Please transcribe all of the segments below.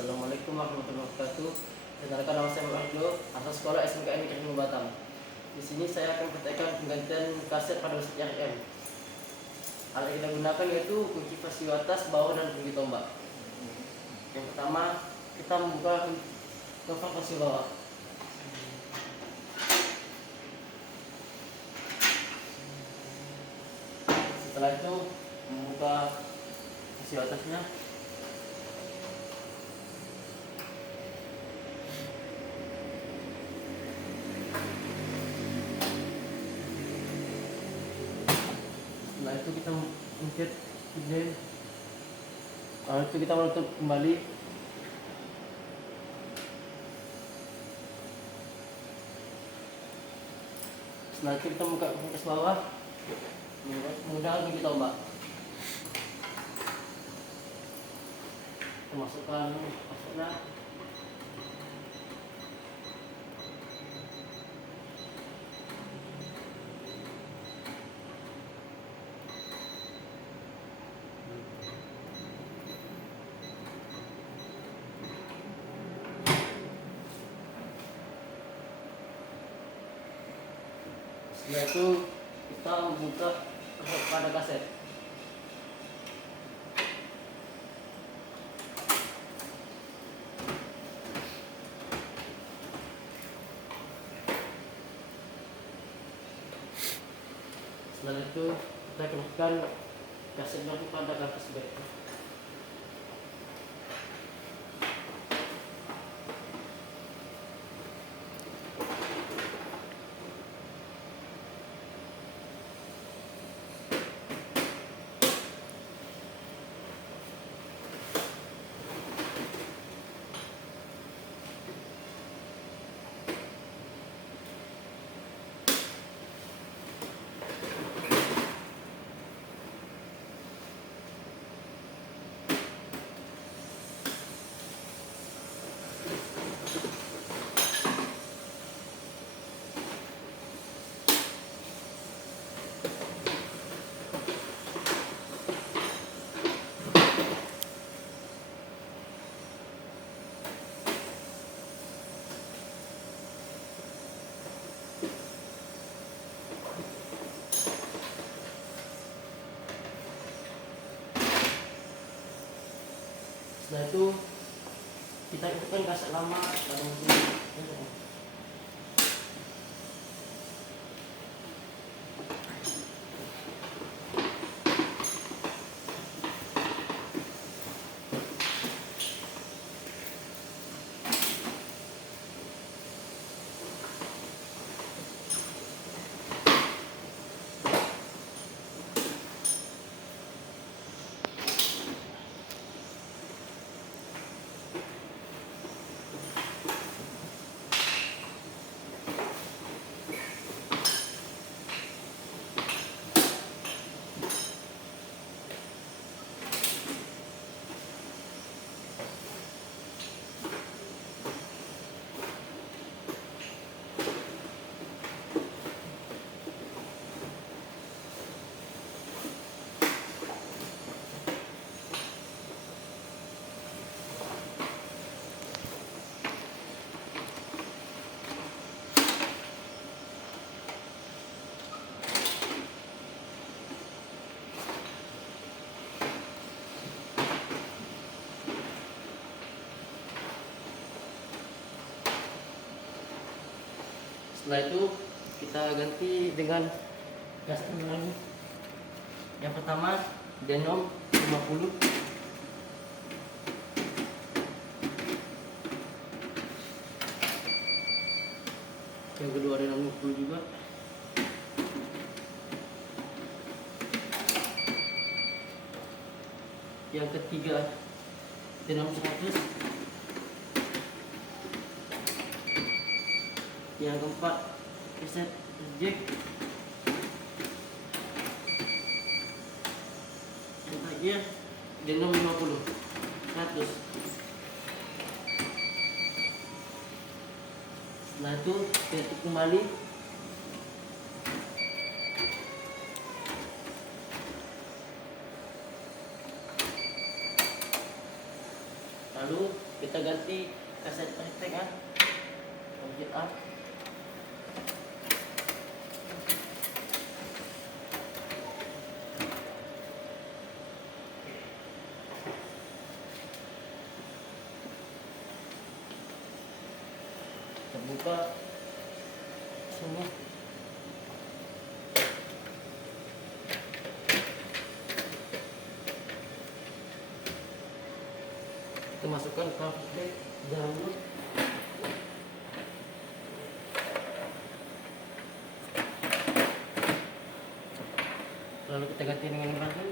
Assalamualaikum warahmatullahi wabarakatuh. Perkenalkan, nama saya Muhammad, asal sekolah SMKN Negeri Batam. Di sini saya akan praktekkan penggantian kaset pada mesin RM. Alat yang kita gunakan yaitu kunci pasio atas, bawah, dan kunci tombak. Yang pertama, kita membuka cover pasio bawah. Setelah itu membuka pasio atasnya. Setelah itu kita mencet pin. Lalu itu kita menutup kembali. Setelah itu kita buka kunci bawah, menggunakan kunci tombak. Kita masukkan passwordnya. Setelah itu kita membuka pada kaset. Setelah itu kita keluarkan kasetnya pada kertas back. Setelah itu kita ikutkan kaset lama pada mesin. Setelah itu kita ganti dengan kaset lagi. Yang pertama Denom 50. Yang kedua Denom 50 juga. Yang ketiga Denom 100. Yang keempat kaset jack. Yang terakhir Denom 50 100. Setelah itu kita tutup kembali. Lalu kita ganti kaset refleks ya. Objek A. Terbuka sini. Kita masukkan ke flashback dahulu. Lalu kita ganti dengan baru.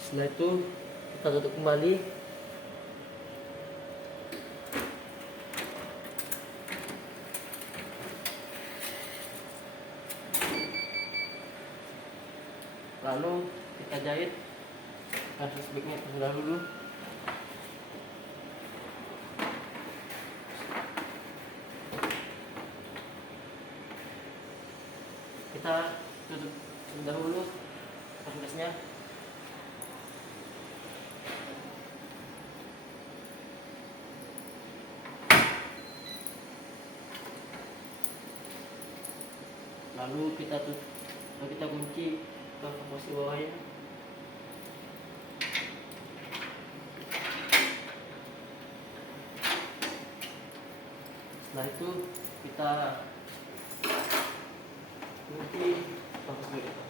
Setelah itu kita tutup kembali. Lalu kita jahit flashbacknya terlebih dahulu. Kita tutup terlebih dahulu flashbacknya. Lalu kita kunci ke posisi bawahnya. Setelah itu kita kunci posisi itu.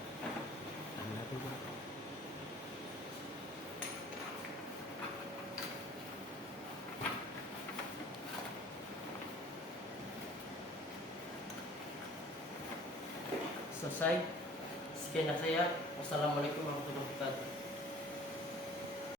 Selesai. Sekian dari saya. Wassalamualaikum warahmatullahi wabarakatuh.